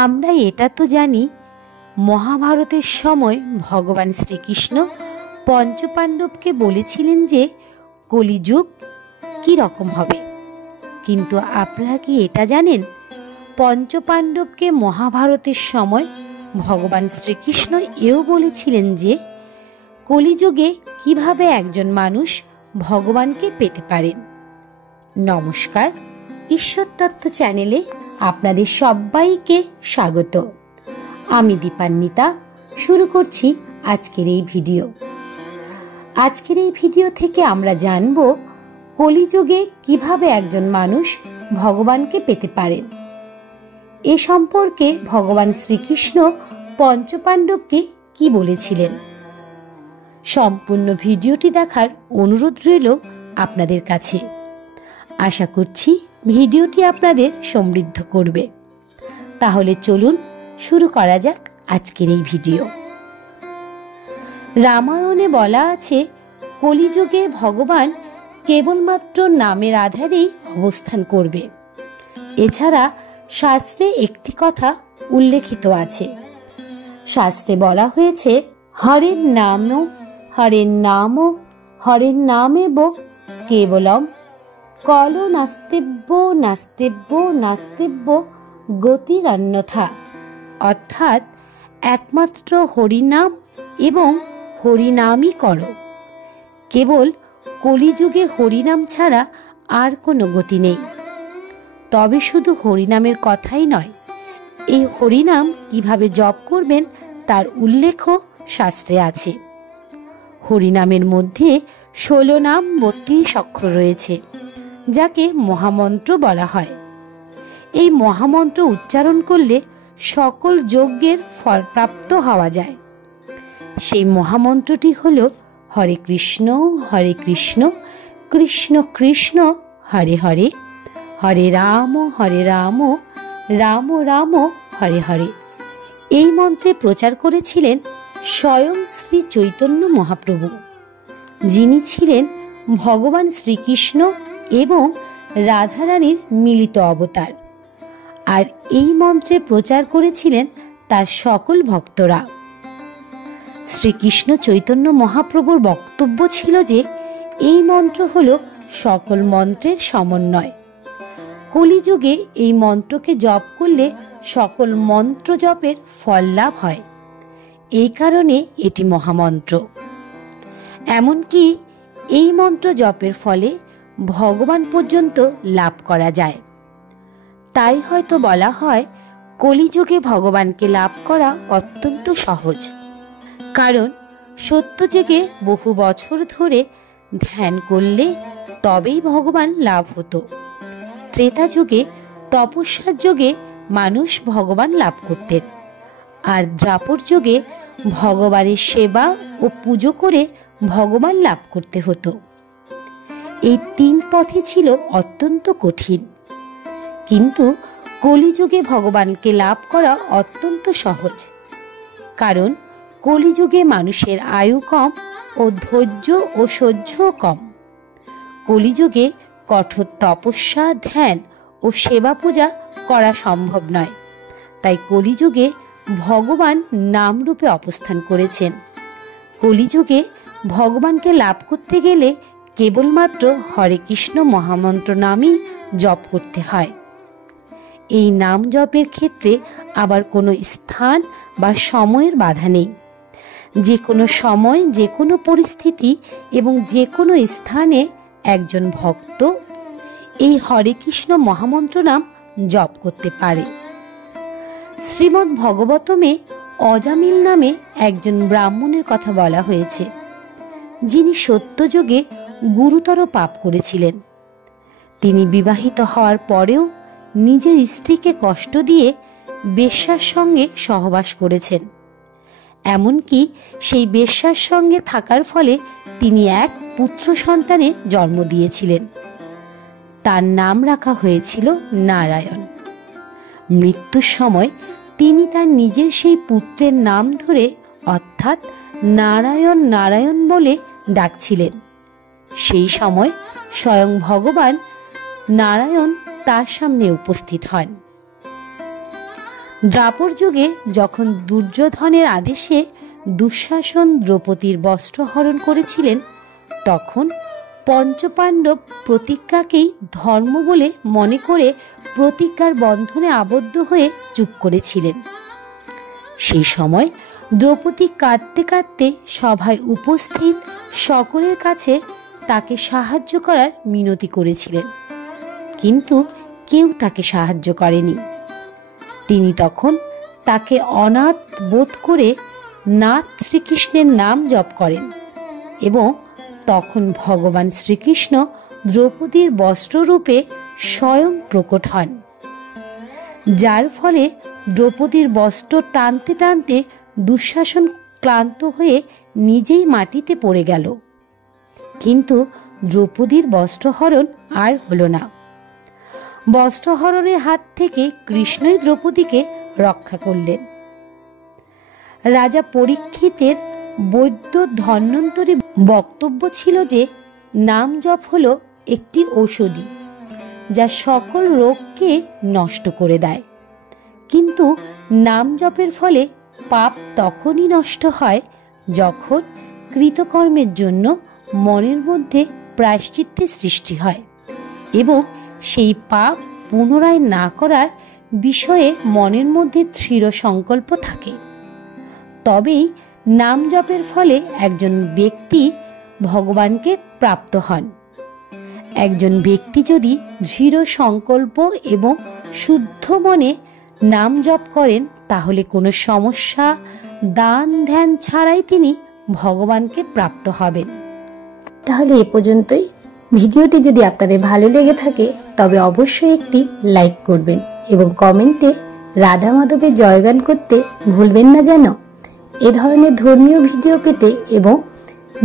আমরা এটা তো জানি, মহাভারতের সময় ভগবান শ্রীকৃষ্ণ পঞ্চপাণ্ডবকে বলেছিলেন যে কলিযুগ কি রকম হবে। কিন্তু আপনারা কি এটা জানেন, পঞ্চপাণ্ডবকে মহাভারতের সময় ভগবান শ্রীকৃষ্ণ এও বলেছিলেন যে কলিযুগে কিভাবে একজন মানুষ ভগবানকে পেতে পারেন। নমস্কার, ঈশ্বর তত্ত্ব চ্যানেলে আপনাদের সবাইকে স্বাগত। আমি দীপান্বিতা শুরু করছি আজকের এই ভিডিও। আজকের এই ভিডিও থেকে আমরা জানব কলিযুগে কিভাবে একজন মানুষ ভগবানকে পেতে পারেন। এ সম্পর্কে ভগবান শ্রীকৃষ্ণ পঞ্চপাণ্ডবকে কি বলেছিলেন। সম্পূর্ণ ভিডিওটি দেখার অনুরোধ রইল আপনাদের কাছে। আশা করছি ভিডিওটি আপনাদের সমৃদ্ধ করবে। তাহলে চলুন শুরু করা যাক আজকের এই ভিডিও। রামায়ণে বলা আছে, কলিযুগে ভগবান কেবলমাত্র নামের আধারেই অবস্থান করবে। এছাড়া শাস্ত্রে একটি কথা উল্লেখিত আছে। শাস্ত্রে বলা হয়েছে, হরের নামেব কেবলম কল নাস্তেব্য গতিরন্যথা। অর্থাৎ একমাত্র হরিনাম এবং হরিনামই করো। কেবল কলিযুগে হরিনাম ছাড়া আর কোনো গতি নেই। তবে শুধু হরিনামের কথাই নয়, এই হরিনাম কিভাবে জপ করবেন তার উল্লেখও শাস্ত্রে আছে। হরিনামের মধ্যে 16 নাম 32 অক্ষর রয়েছে, যাকে মহামন্ত্র বলা হয়। এই মহামন্ত্র উচ্চারণ করলে সকল যজ্ঞের ফলপ্রাপ্ত হওয়া যায়। সেই মহামন্ত্রটি হল হরে কৃষ্ণ কৃষ্ণ কৃষ্ণ হরে হরে, হরে রাম রাম রাম হরে হরে। এই মন্ত্রে প্রচার করেছিলেন স্বয়ং শ্রী চৈতন্য মহাপ্রভু, যিনি ছিলেন ভগবান শ্রীকৃষ্ণ এবং রাধারানীর মিলিত অবতার। আর এই মন্ত্রে প্রচার করেছিলেন তার সকল ভক্তরা। শ্রীকৃষ্ণ চৈতন্য মহাপ্রভুর বক্তব্য ছিল যে এই মন্ত্র হল সকল মন্ত্রের সমন্বয়। কলিযুগে এই মন্ত্রকে জপ করলে সকল মন্ত্র জপের ফল লাভ হয়। এই কারণে এটি মহামন্ত্র। এমনকি এই মন্ত্র জপের ফলে ভগবান পর্যন্ত লাভ করা যায়। তাই হয়তো বলা হয়, কলিযুগে ভগবানকে লাভ করা অত্যন্ত সহজ। কারণ সত্যযুগে বহু বছর ধরে ধ্যান করলে তবেই ভগবান লাভ হতো। ত্রেতা যুগে তপস্যার যোগে মানুষ ভগবান লাভ করতেন। আর দ্বাপর যুগে ভগবানের সেবা ও পুজো করে ভগবান লাভ করতে হতো। এই 3 পথই ছিল অত্যন্ত কঠিন। কিন্তু কলিযুগে ভগবানকে লাভ করা অত্যন্ত সহজ। কারণ কলিযুগে মানুষের আয়ু কম ও ধৈর্য ও সহ্য কম। কলিযুগে কঠোর তপস্যা, ধ্যান ও সেবা পূজা করা সম্ভব নয়। তাই কলিযুগে ভগবান নামরূপে অবস্থান করেছেন। কলিযুগে ভগবানকে লাভ করতে গেলে কেবলমাত্র হরে কৃষ্ণ মহামন্ত্র নামই জপ করতে হয়। এই নাম জপের ক্ষেত্রে আবার কোনো স্থান বা সময়ের বাধা নেই। যে কোনো সময়, যে কোনো পরিস্থিতি এবং যে কোনো স্থানে একজন ভক্ত এই হরে কৃষ্ণ মহামন্ত্র নাম জপ করতে পারে। শ্রীমদ্ ভগবতমে অজামিল নামে একজন ব্রাহ্মণের কথা বলা হয়েছে, যিনি সত্যযুগে গুরুতর পাপ করেছিলেন। তিনি বিবাহিত হওয়ার পরেও নিজের স্ত্রীকে কষ্ট দিয়ে বেশ্যার সঙ্গে সহবাস করেছেন। এমনকি সেই বেশ্যার সঙ্গে থাকার ফলে তিনি এক পুত্র সন্তানের জন্ম দিয়েছিলেন। তার নাম রাখা হয়েছিল নারায়ণ। মৃত্যুর সময় তিনি তার নিজের সেই পুত্রের নাম ধরে, অর্থাৎ নারায়ণ নারায়ণ বলে ডাকছিলেন। সেই সময় স্বয়ং ভগবান নারায়ণ তার সামনে উপস্থিত হন। দ্বাপর যুগে যখন দুর্যোধনের আদেশে দুঃশাসন দ্রৌপদীর বস্ত্র হরণ করেছিলেন, তখন পঞ্চপাণ্ডব প্রতিজ্ঞাকেই ধর্ম বলে মনে করে প্রতিজ্ঞার বন্ধনে আবদ্ধ হয়ে চুপ করেছিলেন। সেই সময় দ্রৌপদী কাঁদতে কাঁদতে সভায় উপস্থিত সকলের কাছে তাকে সাহায্য করার মিনতি করেছিলেন, কিন্তু কেউ তাকে সাহায্য করেনি। তিনি তখন তাকে অনাথ বোধ করে নাথ শ্রীকৃষ্ণের নাম জপ করেন এবং তখন ভগবান শ্রীকৃষ্ণ দ্রৌপদীর বস্ত্ররূপে স্বয়ং প্রকট হন, যার ফলে দ্রৌপদীর বস্ত্র টানতে টানতে দুঃশাসন ক্লান্ত হয়ে নিজেই মাটিতে পড়ে গেল, কিন্তু দ্রৌপদীর বস্ত্রহরণ আর হলো না। বস্ত্রহরণের হাত থেকে কৃষ্ণই দ্রৌপদীকে রক্ষা করলেন। রাজা পরীক্ষিতের বৈদ্য ধন্বন্তরী বক্তব্য ছিল যে নাম জপ হলো একটি ঔষধি যা সকল রোগকে নষ্ট করে দেয়, কিন্তু নাম জপের ফলে পাপ তখনই নষ্ট হয় যখন কৃতকর্মের জন্য মনের মধ্যে প্রায়শ্চিত্তের সৃষ্টি হয় এবং সেই পাপ পুনরায় না করার বিষয়ে মনের মধ্যে দৃঢ় সংকল্প থাকে। তবেই নাম জপের ফলে একজন ব্যক্তি ভগবানকে প্রাপ্ত হন। একজন ব্যক্তি যদি দৃঢ় সংকল্প এবং শুদ্ধ মনে নাম জপ করেন, তাহলে কোনো সমস্যা, দান ধ্যান ছাড়াই তিনি ভগবানকে প্রাপ্ত হবেন। তাহলে এ পর্যন্তই। ভিডিওটি যদি আপনাদের ভালো লেগে থাকে তবে অবশ্যই একটি লাইক করবেন এবং কমেন্টে রাধা মাধবের জয়গান করতে ভুলবেন না যেন। এ ধরনের ধর্মীয় ভিডিও পেতে এবং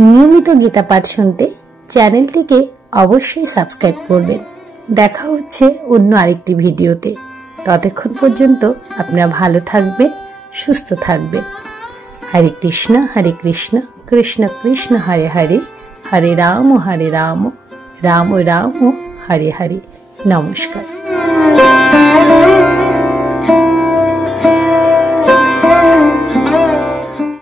নিয়মিত গীতা পাঠ শুনতে চ্যানেলটিকে অবশ্যই সাবস্ক্রাইব করবেন। দেখা হচ্ছে অন্য আরেকটি ভিডিওতে। ততক্ষণ পর্যন্ত আপনারা ভালো থাকবেন, সুস্থ থাকবেন। হরে কৃষ্ণ কৃষ্ণ কৃষ্ণ হরে হরে, হরে রাম রাম রাম হরে হরে। নমস্কার।